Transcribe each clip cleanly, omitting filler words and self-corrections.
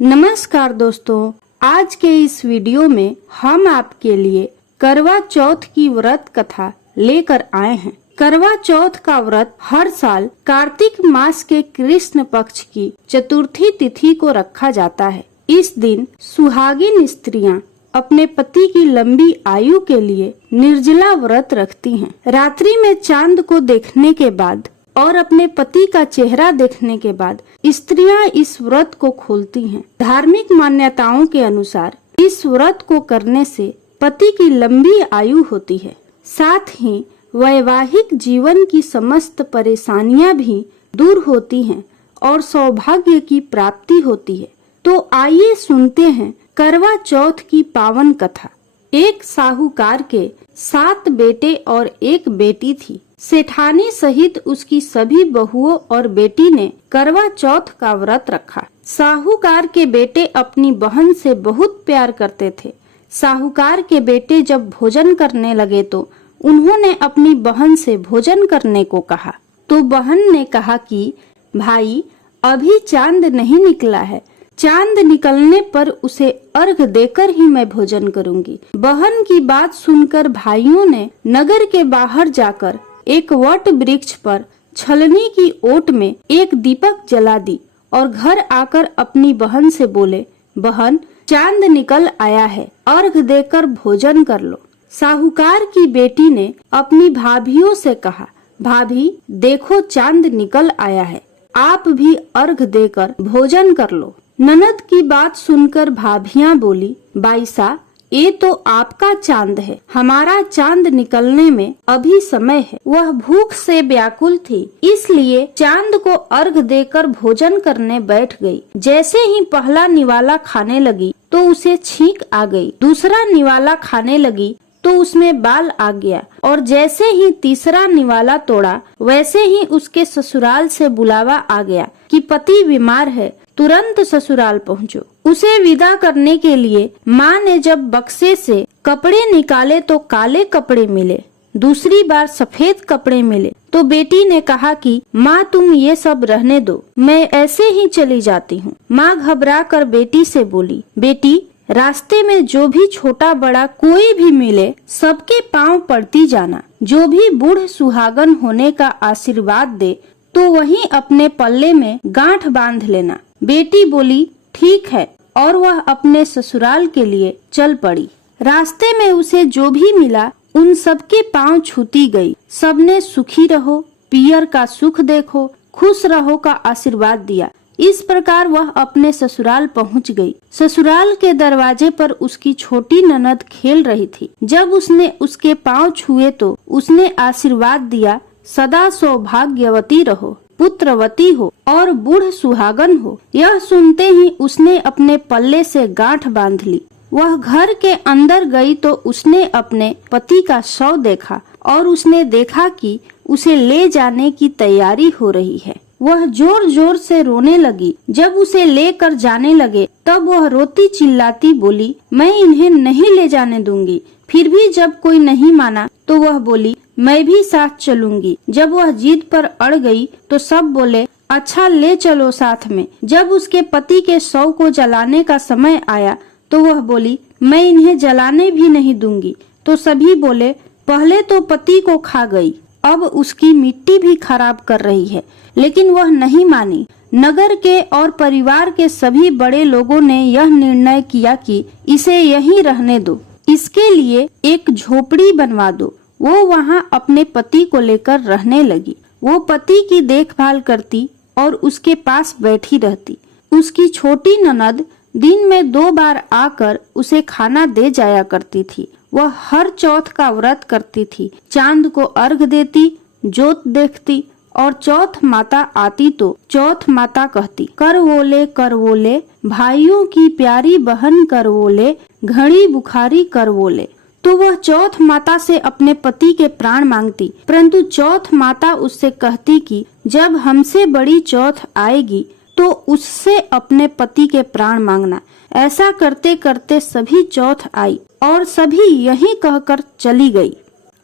नमस्कार दोस्तों, आज के इस वीडियो में हम आपके लिए करवा चौथ की व्रत कथा लेकर आए हैं। करवा चौथ का व्रत हर साल कार्तिक मास के कृष्ण पक्ष की चतुर्थी तिथि को रखा जाता है। इस दिन सुहागिन स्त्रियां अपने पति की लंबी आयु के लिए निर्जला व्रत रखती हैं। रात्रि में चांद को देखने के बाद और अपने पति का चेहरा देखने के बाद स्त्रियां इस व्रत को खोलती हैं। धार्मिक मान्यताओं के अनुसार इस व्रत को करने से पति की लंबी आयु होती है, साथ ही वैवाहिक जीवन की समस्त परेशानियां भी दूर होती हैं और सौभाग्य की प्राप्ति होती है। तो आइए सुनते हैं करवा चौथ की पावन कथा। एक साहूकार के 7 बेटे और 1 बेटी थी। सेठानी सहित उसकी सभी बहुओं और बेटी ने करवा चौथ का व्रत रखा। साहूकार के बेटे अपनी बहन से बहुत प्यार करते थे। साहूकार के बेटे जब भोजन करने लगे तो उन्होंने अपनी बहन से भोजन करने को कहा, तो बहन ने कहा कि भाई, अभी चांद नहीं निकला है, चांद निकलने पर उसे अर्घ देकर ही मैं भोजन करूंगी। बहन की बात सुनकर भाइयों ने नगर के बाहर जाकर एक वट वृक्ष पर छलनी की ओट में एक दीपक जला दी और घर आकर अपनी बहन से बोले, बहन, चांद निकल आया है, अर्घ देकर भोजन कर लो। साहूकार की बेटी ने अपनी भाभियों से कहा, भाभी देखो चांद निकल आया है, आप भी अर्घ देकर भोजन कर लो। ननद की बात सुनकर भाभियां बोली, बाईसा, ये तो आपका चांद है, हमारा चांद निकलने में अभी समय है। वह भूख से व्याकुल थी, इसलिए चांद को अर्घ देकर भोजन करने बैठ गई। जैसे ही पहला निवाला खाने लगी तो उसे छींक आ गई। दूसरा निवाला खाने लगी तो उसमें बाल आ गया और जैसे ही तीसरा निवाला तोड़ा वैसे ही उसके ससुराल से बुलावा आ गया कि पति बीमार है, तुरंत ससुराल पहुँचो। उसे विदा करने के लिए माँ ने जब बक्से से कपड़े निकाले तो काले कपड़े मिले, दूसरी बार सफेद कपड़े मिले। तो बेटी ने कहा कि माँ, तुम ये सब रहने दो, मैं ऐसे ही चली जाती हूँ। माँ घबरा कर बेटी से बोली, बेटी, रास्ते में जो भी छोटा बड़ा कोई भी मिले सबके पांव पड़ती जाना। जो भी बूढ़ सुहागन होने का आशीर्वाद दे तो वहीं अपने पल्ले में गांठ बांध लेना। बेटी बोली, ठीक है, और वह अपने ससुराल के लिए चल पड़ी। रास्ते में उसे जो भी मिला उन सबके पांव छूती गई। सबने सुखी रहो, पियर का सुख देखो, खुश रहो का आशीर्वाद दिया। इस प्रकार वह अपने ससुराल पहुंच गई। ससुराल के दरवाजे पर उसकी छोटी ननद खेल रही थी। जब उसने उसके पांव छुए तो उसने आशीर्वाद दिया, सदा सौभाग्यवती रहो, पुत्रवती हो और बूढ़ सुहागन हो। यह सुनते ही उसने अपने पल्ले से गांठ बांध ली। वह घर के अंदर गई तो उसने अपने पति का शव देखा और उसने देखा कि उसे ले जाने की तैयारी हो रही है। वह जोर जोर से रोने लगी। जब उसे लेकर जाने लगे तब वह रोती चिल्लाती बोली, मैं इन्हें नहीं ले जाने दूंगी। फिर भी जब कोई नहीं माना तो वह बोली, मैं भी साथ चलूंगी। जब वह जिद पर अड़ गई तो सब बोले, अच्छा ले चलो साथ में। जब उसके पति के शव को जलाने का समय आया तो वह बोली, मैं इन्हें जलाने भी नहीं दूंगी। तो सभी बोले, पहले तो पति को खा गई, अब उसकी मिट्टी भी खराब कर रही है। लेकिन वह नहीं मानी। नगर के और परिवार के सभी बड़े लोगों ने यह निर्णय किया कि इसे यहीं रहने दो, इसके लिए एक झोपड़ी बनवा दो। वो वहाँ अपने पति को लेकर रहने लगी। वो पति की देखभाल करती और उसके पास बैठी रहती। उसकी छोटी ननद दिन में 2 बार आकर उसे खाना दे जाया करती थी। वह हर चौथ का व्रत करती थी। चांद को अर्घ देती, जोत देखती और चौथ माता आती तो चौथ माता कहती, कर वोले भाइयों की प्यारी बहन कर वोले, घड़ी बुखारी कर वोले। तो वह चौथ माता से अपने पति के प्राण मांगती, परंतु चौथ माता उससे कहती कि जब हमसे बड़ी चौथ आएगी तो उससे अपने पति के प्राण मांगना। ऐसा करते करते सभी चौथ आई और सभी यही कहकर चली गई।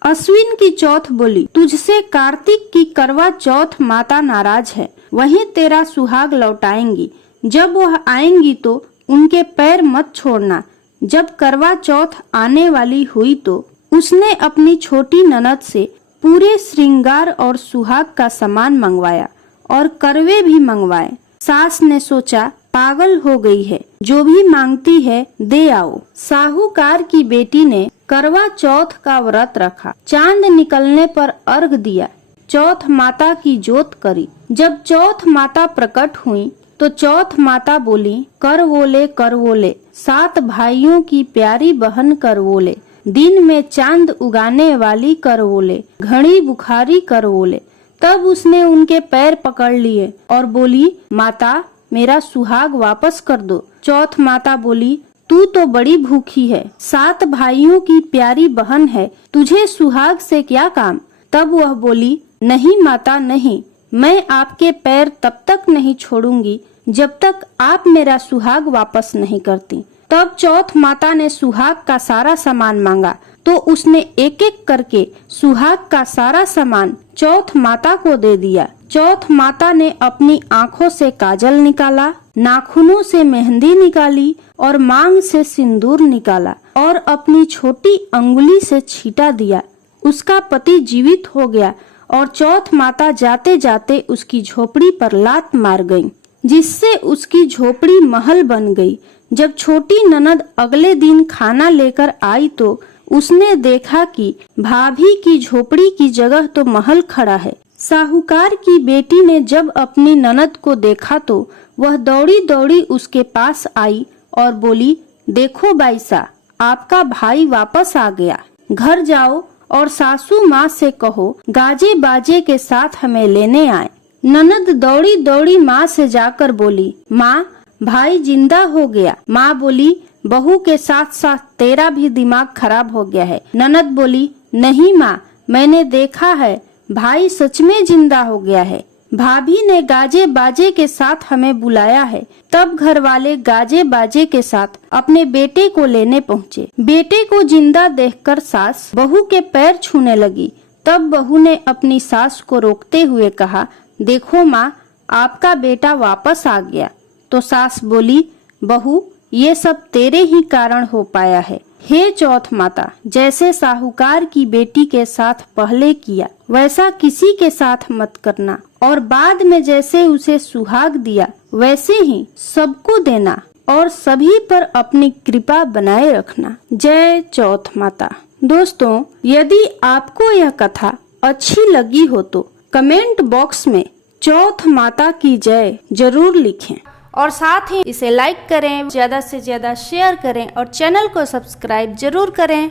अश्विन की चौथ बोली, तुझसे कार्तिक की करवा चौथ माता नाराज है, वहीं तेरा सुहाग लौटाएंगी। जब वह आएंगी तो उनके पैर मत छोड़ना। जब करवा चौथ आने वाली हुई तो उसने अपनी छोटी ननद से पूरे श्रृंगार और सुहाग का सामान मंगवाया और करवे भी मंगवाए। सास ने सोचा पागल हो गई है, जो भी मांगती है दे आओ। साहूकार की बेटी ने करवा चौथ का व्रत रखा। चांद निकलने पर अर्घ दिया। चौथ माता की जोत करी। जब चौथ माता प्रकट हुई तो चौथ माता बोली, कर वोले 7 भाइयों की प्यारी बहन कर वोले, दिन में चांद उगाने वाली कर वोले, घड़ी बुखारी कर वोले। तब उसने उनके पैर पकड़ लिए और बोली, माता मेरा सुहाग वापस कर दो। चौथ माता बोली, तू तो बड़ी भूखी है, 7 भाइयों की प्यारी बहन है, तुझे सुहाग से क्या काम। तब वह बोली, नहीं माता नहीं, मैं आपके पैर तब तक नहीं छोड़ूंगी जब तक आप मेरा सुहाग वापस नहीं करती। तब चौथ माता ने सुहाग का सारा सामान मांगा तो उसने एक एक करके सुहाग का सारा सामान चौथ माता को दे दिया। चौथ माता ने अपनी आँखों से काजल निकाला, नाखूनों से मेहंदी निकाली और मांग से सिंदूर निकाला और अपनी छोटी अंगुली से छींटा दिया। उसका पति जीवित हो गया और चौथ माता जाते जाते उसकी झोपड़ी पर लात मार गई, जिससे उसकी झोपड़ी महल बन गई। जब छोटी ननद अगले दिन खाना लेकर आई तो उसने देखा कि भाभी की झोपड़ी की जगह तो महल खड़ा है। साहूकार की बेटी ने जब अपनी ननद को देखा तो वह दौड़ी दौड़ी उसके पास आई और बोली, देखो बाईसा, आपका भाई वापस आ गया। घर जाओ और सासू माँ से कहो गाजे बाजे के साथ हमें लेने आए। ननद दौड़ी दौड़ी माँ से जाकर बोली, माँ भाई जिंदा हो गया। माँ बोली, बहू के साथ साथ तेरा भी दिमाग खराब हो गया है। ननद बोली, नहीं माँ, मैंने देखा है, भाई सच में जिंदा हो गया है। भाभी ने गाजे बाजे के साथ हमें बुलाया है। तब घर वाले गाजे बाजे के साथ अपने बेटे को लेने पहुँचे। बेटे को जिंदा देखकर सास बहू के पैर छूने लगी। तब बहू ने अपनी सास को रोकते हुए कहा, देखो माँ, आपका बेटा वापस आ गया। तो सास बोली, बहू ये सब तेरे ही कारण हो पाया है। हे चौथ माता, जैसे साहूकार की बेटी के साथ पहले किया वैसा किसी के साथ मत करना और बाद में जैसे उसे सुहाग दिया वैसे ही सबको देना और सभी पर अपनी कृपा बनाए रखना। जय चौथ माता। दोस्तों, यदि आपको यह कथा अच्छी लगी हो तो कमेंट बॉक्स में चौथ माता की जय जरूर लिखें और साथ ही इसे लाइक करें, ज्यादा से ज्यादा शेयर करें और चैनल को सब्सक्राइब जरूर करें।